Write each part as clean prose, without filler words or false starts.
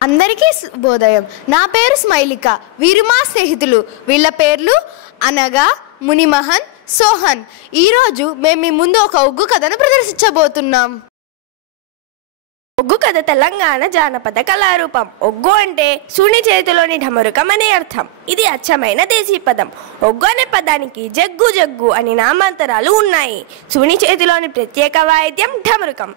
అందరికీ శుభోదయం. నా పేరు స్మైలిక. వీరు మా స్నేహితులు. వీళ్ళ పేర్లు అనగా, మునిమహన్, సోహన్. ఈరోజు మేము మీ ముందు ఒక ఒగ్గు కథను ప్రదర్శించబోతున్నాం. ఒగ్గు కథ తెలంగాణ జానపద కళారూపం. ఒగ్గు అంటే శూని చేతిలోని ఢమరుకం అనే అర్థం. ఇది అచ్చమైన దేశీ పదం. ఒగ్గు అనే పదానికి జగ్గు జగ్గు అని నామాంతరాలు ఉన్నాయి. శూని చేతిలోని ప్రత్యేక వాయిద్యం ఢమరుకం.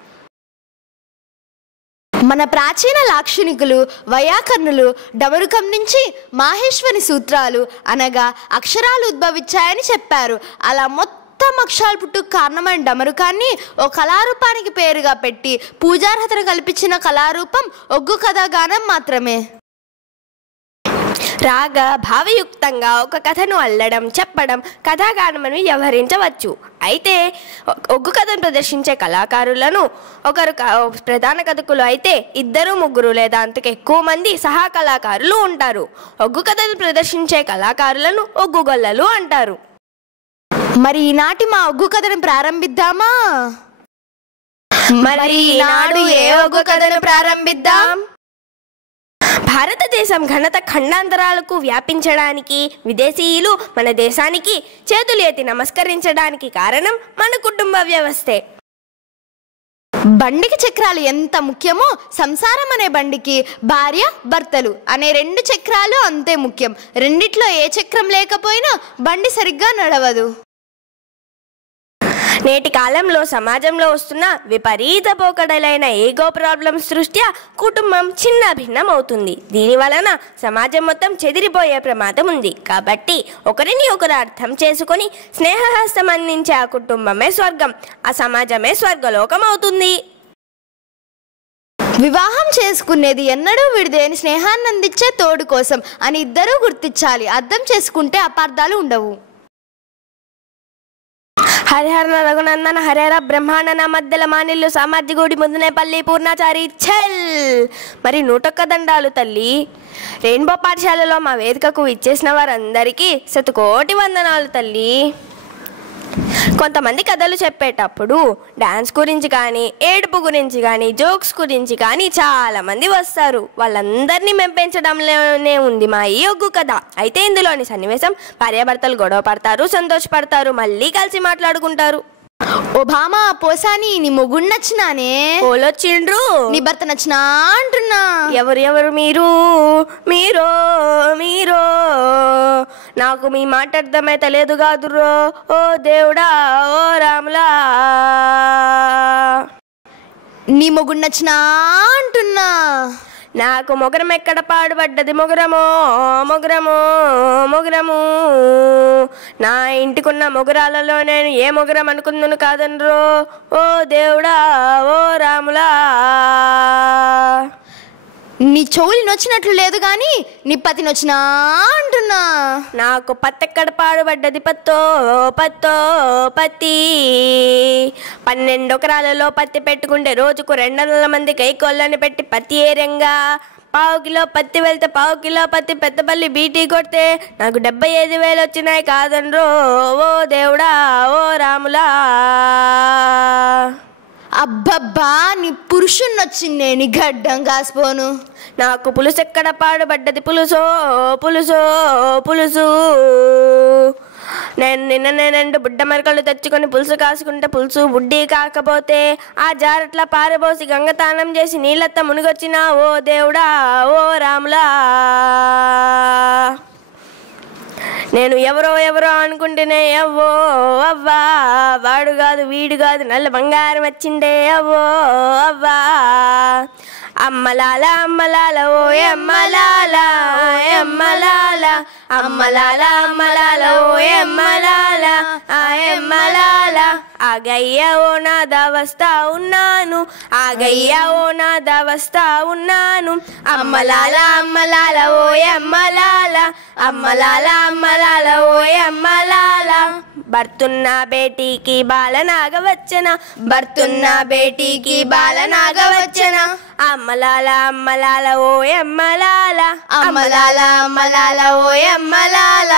మన ప్రాచీన లాక్షణికులు వైయాకరణులు డమరుకం నుంచి మాహేశ్వరి సూత్రాలు అనగా అక్షరాలు ఉద్భవించాయని చెప్పారు. అలా మొత్తం అక్షరాలు పుట్టుకు కారణమైన డమరుకాన్ని ఓ కళారూపానికి పేరుగా పెట్టి పూజార్హతను కల్పించిన కళారూపం ఒగ్గు కథాగానం మాత్రమే. రాగ భావయుక్తంగా ఒక కథను అల్లడం, చెప్పడం కథాగానమని వ్యవహరించవచ్చు. అయితే ఒగ్గు కథను ప్రదర్శించే కళాకారులను ఒకరు ప్రధాన కథకులు అయితే 2, 3 లేదా అంతకు ఎక్కువ మంది సహా కళాకారులు ఉంటారు. ఒగ్గు కథను ప్రదర్శించే కళాకారులను ఒగ్గుగొల్లలు అంటారు. మరి ఈనాటి మా ఒగ్గు కథను ప్రారంభిద్దామా? మరి ఈనాడు ఏ ఒగ్గు కథను ప్రారంభిద్దాం? భారతదేశం ఘనత ఖండాంతరాలకు వ్యాపించడానికి, విదేశీయులు మన దేశానికి చేతులు ఎత్తి నమస్కరించడానికి కారణం మన కుటుంబ వ్యవస్థే. బండికి చక్రాలు ఎంత ముఖ్యమో సంసారం అనే బండికి భార్య భర్తలు అనే 2 చక్రాలు అంతే ముఖ్యం. రెండిట్లో ఏ చక్రం లేకపోయినా బండి సరిగ్గా నడవదు. నేటి కాలంలో సమాజంలో వస్తున్న విపరీత పోకడలైన ఈగో ప్రాబ్లమ్స్ దృష్ట్యా కుటుంబం చిన్న భిన్నం అవుతుంది. దీని వలన సమాజం మొత్తం చెదిరిపోయే ప్రమాదం ఉంది. కాబట్టి ఒకరిని ఒకరు అర్థం చేసుకొని స్నేహహస్తం అందించే ఆ కుటుంబమే స్వర్గం, ఆ సమాజమే స్వర్గలోకం అవుతుంది. వివాహం చేసుకునేది ఎన్నడూ విడిదేని స్నేహాన్ని అందించే తోడు కోసం అని ఇద్దరూ గుర్తించాలి. అర్థం చేసుకుంటే అపార్థాలు ఉండవు. హరిహరణ రఘునందన హరేర బ్రహ్మాండన మధ్యల మానిల్లు సామాజిగూడి ముద్దనేపల్లి పూర్ణాచారి ఛల్. మరి 101 దండాలు తల్లి. రెయిన్బో పాఠశాలలో మా వేదికకు ఇచ్చేసిన వారందరికీ శతకోటి వందనాలు తల్లి. కొంతమంది కథలు చెప్పేటప్పుడు డాన్స్ గురించి కానీ, ఏడుపు గురించి కానీ, జోక్స్ గురించి కానీ చాలామంది వస్తారు. వాళ్ళందరినీ మెప్పించడంలోనే ఉంది మా ఈ ఒగ్గు కథ. అయితే ఇందులోని సన్నివేశం భార్యాభర్తలు గొడవ పడతారు, సంతోషపడతారు, మళ్ళీ కలిసి మాట్లాడుకుంటారు. ఓ భామా పోసాని, నీ మొగుడు నచ్చినానే. ఓలొచ్చిండ్రు. నీ భర్త నచ్చినా అంటున్నా. ఎవరు మీరు? మీరో మీరో నాకు మీ మాట అర్థమైతే లేదు కాదురో. ఓ దేవుడా, ఓ రాములా, నీ మొగుడు నచ్చినా అంటున్నా. నాకు మొగరం ఎక్కడ పాడుపడ్డది మొగరమో మొగరమో మొగరము. నా ఇంటికున్న మొగరాలలో నేను ఏ మొగరం అనుకుందును కాదనరో. ఓ దేవుడా, ఓ రాములా. నీ చెవులు నచ్చినట్లు లేదు గాని నీ పతి నచ్చినా అంటున్నా. నాకు పత్తెక్కడ పాడుపడ్డది పత్తో పత్తో పత్తి. 12 ఎకరాలలో పత్తి పెట్టుకుంటే రోజుకు 200 మంది కైకోళ్ళని పెట్టి పత్తి ఏరంగా 1/2 కిలో పత్తి వెళ్తే 1/2 కిలో పత్తి పెద్దపల్లి బీటీ కొడితే నాకు 75,000 వచ్చినాయి కాదనరో. ఓ దేవుడా, ఓ రాములా. అబ్బబ్బా, నీ పురుషుణ్ణి వచ్చిందే నీ గడ్డం కాసిపోను. నాకు పులుసు ఎక్కడ పాడుపడ్డది పులుసో పులుసో పులుసు. నేను నిన్ననే 2 బుడ్డ మరకలు తెచ్చుకొని పులుసు కాసుకుంటే పులుసు బుడ్డి కాకపోతే ఆ జారట్లా పారబోసి గంగతానం చేసి నీళ్ళత్త మునిగొచ్చినా. ఓ దేవుడా, ఓ రాములా. నేను ఎవరో అనుకుంటేనే అవ్వో అవ్వా, వాడు కాదు వీడు కాదు నల్ల బంగారం వచ్చిండే అవ్వో అవ్వా. అమ్మలాల అమ్మలాల ఓ అమ్మలాల అమ్మలాల అమ్మలాల అమ్మలాల ఓ అమ్మలాల అమ్మలాల. ఆగయ్యా ఓ నాదా వస్తా ఉన్నాను, ఆగయ్యా ఓ నాదా వస్తా ఉన్నాను. అమ్మలాల అమ్మలాల ఓ అమ్మలాల అమ్మలాల అమ్మలాల ఓ అమ్మలాల. భర్తున్న బేటీకి బాలనాగ వచ్చన, భర్తున్న బేటీకి బాలనాగ వచ్చన. అమ్మలాల అమ్మలాల ఓ అమ్మలాల అమ్మలాల అమ్మలాల ఓ అమ్మలాల.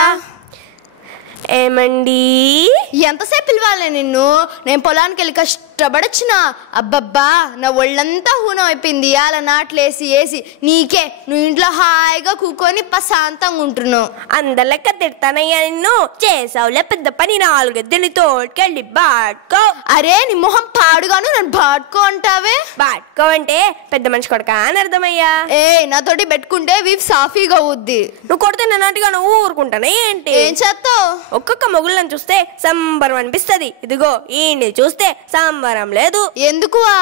ఏమండి, ఎంతసేపు పిలవాలి నిన్ను? నేను పొలానికి వెళ్ళి కష్టపడొచ్చిన అబ్బబ్బా నా ఒళ్ళంతా హూనం అయిపోయింది అలా నాట్లేసి వేసి నీకే నువ్వు ఇంట్లో హాయిగా కూకొని ప్రశాంతంగా ఉంటున్నావు. అందలెక్క తిడతానయ్యా నిన్ను. చేసావులే పెద్ద పని, 4 ఎద్దుని తోడుకెళ్ళి బాట్కో. అరే నీ మొహం పాడుగాను నన్ను బాడుకో అంటావే. బాట్కో అంటే పెద్ద మనిషి కొడక అని అర్థమయ్యా. నాతోటి పెట్టుకుంటే వీపు సాఫీగా అవుద్ది. నువ్వు కొడితే నాటిగా నువ్వు ఊరుకుంటానా ఏంటి? ఏం చేస్తావు? ఒక్కొక్క మొగుళ్ళని చూస్తే సంబరం అనిపిస్తుంది. ఇదిగో ఈయన్ని చూస్తే సంబరం లేదు. ఎందుకువా?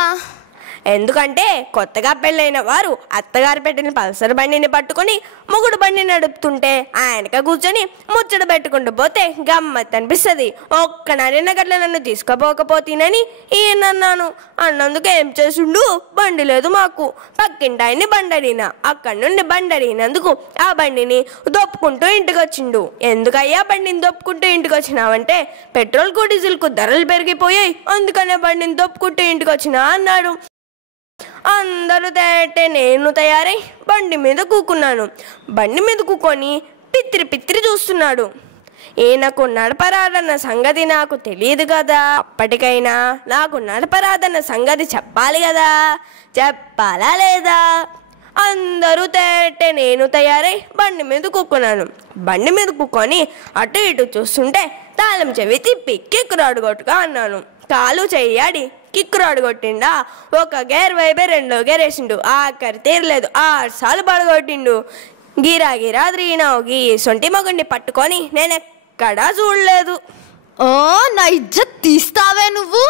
ఎందుకంటే కొత్తగా పెళ్ళైన వారు అత్తగారు పెట్టిన పల్సర్ బండిని పట్టుకొని మొగుడు బండిని నడుపుతుంటే ఆయనక కూర్చొని ముచ్చట పెట్టుకుంటూ పోతే గమ్మత్ అనిపిస్తుంది. ఒక్కనాడు గట్ల నన్ను తీసుకుపోకపోతేనని ఈయనన్నాను. అన్నందుకు ఏం చేసిండు? బండి లేదు మాకు. పక్కింటాయన్ని బండి అడిగినా, అక్కడి నుండి బండి అడిగినందుకు ఆ బండిని దొప్పుకుంటూ ఇంటికి వచ్చిండు. ఎందుకయ్యా బండిని దొప్పుకుంటూ ఇంటికి వచ్చినావంటే పెట్రోల్కు డీజిల్కు ధరలు పెరిగిపోయాయి, అందుకనే బండిని దొప్పుకుంటూ ఇంటికి వచ్చినా అన్నాడు. అందరూ తయారే నేను తయారై బండి మీద కూకున్నాను. బండి మీద కూకొని పిత్తిరి చూస్తున్నాడు. ఈయనకు నడపరాదన్న సంగతి నాకు తెలియదు కదా. అప్పటికైనా నాకు నడపరాదన్న సంగతి చెప్పాలి కదా. చెప్పాలా లేదా? అందరూ తయారే నేను తయారై బండి మీద కూకున్నాను. బండి మీద కూకొని అటు ఇటు చూస్తుంటే తాళం చెవి తిప్పి కిక్కురాడు కొట్టుగా అన్నాను. కాలు చెయ్యాడి కిక్కురాడు కొట్టిండా. ఒక గేర్ వైపే 2 గేర్ వేసిండు. ఆఖరి తీరలేదు, 6 సార్లు పడగొట్టిండు. గిరా తిరిగినావు. గీ సొంటి మగుడిని పట్టుకొని నేను ఎక్కడా చూడలేదు. నా ఇజ్జత్ తీస్తావే నువ్వు.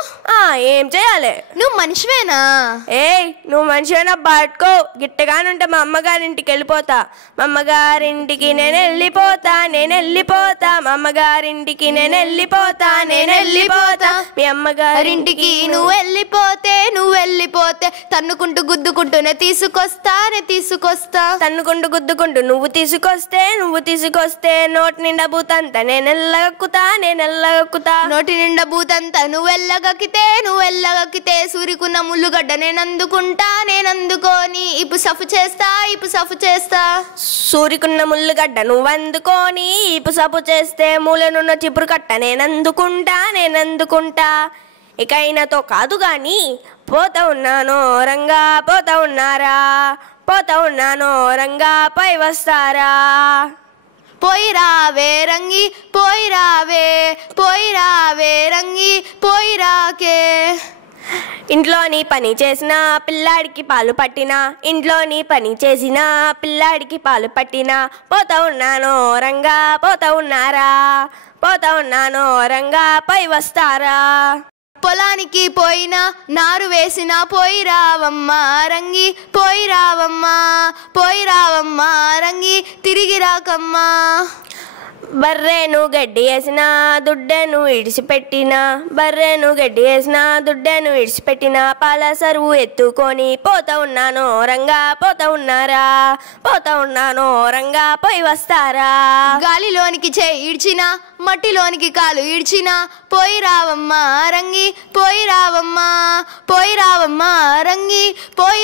ఏం చేయాలి? నువ్వు మనిషివేనా? నువ్వు మనిషివేనా? బాట్కో. గిట్టగానుంటే మా అమ్మగారింటికి వెళ్ళిపోతా. మా అమ్మగారింటికి నేను వెళ్ళిపోతా. మా అమ్మగారింటికి నేను వెళ్ళిపోతా. మీ అమ్మగారింటికి నువ్వు వెళ్ళిపోతే తన్నుకుంటూ గుద్దుకుంటూనే తీసుకొస్తా. తన్నుకుంటూ గుద్దుకుంటూ నువ్వు తీసుకొస్తే నోటి నిండా భూతంతా నేను ఎల్లగక్కుతా. నోటి నిండా భూతంతా నువ్వు వెళ్ళగక్కితే సూరికున్న ముళ్ళుగడ్డ నేనందుకొని ఇప్పు సఫు చేస్తా. సూరికున్న ముళ్ళుగడ్డ నువ్వు అందుకొని ఇప్పు సఫు చేస్తే మూలనున్న చిపురు కట్ట నేనందుకుంటా. ఇక అయినతో కాదు గాని పోతా ఉన్నాను రంగా పై వస్తారా. పోయి రావే రంగి పోయి రాకే. ఇంట్లోని పని చేసిన పిల్లాడికి పాలు పట్టినా, పోతా ఉన్నాను రంగా పై వస్తారా. పొలానికి పోయినా నారు వేసినా పోయి రావమ్మా రంగి తిరిగి రాకమ్మా. బర్రెను గడ్డి వేసినా దుడ్డెను ఇడిచిపెట్టినా పాల సరువు ఎత్తుకొని పోతా ఉన్నాను రంగా పై వస్తారా. గాలిలోనికి చేయి ఇడ్చినా మట్టిలోనికి కాలు ఇడ్చినా పోయి రావమ్మా రంగి పోయి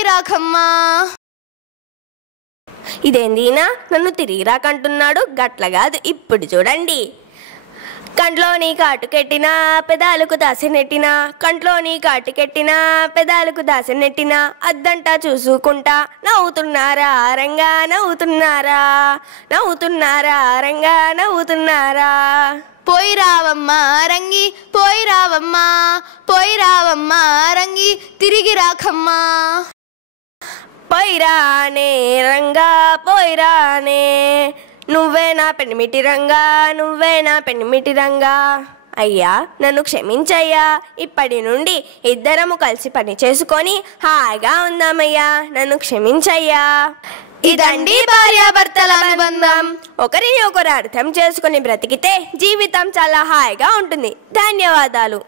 రాకమ్మా. ఇదేందినా నన్ను తిరిగి రాకంటున్నాడు? గట్ల కాదు, ఇప్పుడు చూడండి. కంట్లోని కాటుకెట్టినా పెదాలకు దాసెనెట్టినా అద్దంటా చూసుకుంటా నవ్వుతున్నారా రంగా. పోయి రావమ్మా రంగి తిరిగి రాకమ్మా. పోయిరానే రంగా నువ్వే నా పెనిమిటి రంగా. అయ్యా నన్ను క్షమించయ్యా. ఇప్పటి నుండి ఇద్దరము కలిసి పని చేసుకొని హాయిగా ఉందామయ్యా. నన్ను క్షమించయ్యా. ఇదండి భార్యాభర్తల అనుబంధం. ఒకరిని ఒకరు అర్థం చేసుకుని బ్రతికితే జీవితం చాలా హాయిగా ఉంటుంది. ధన్యవాదాలు.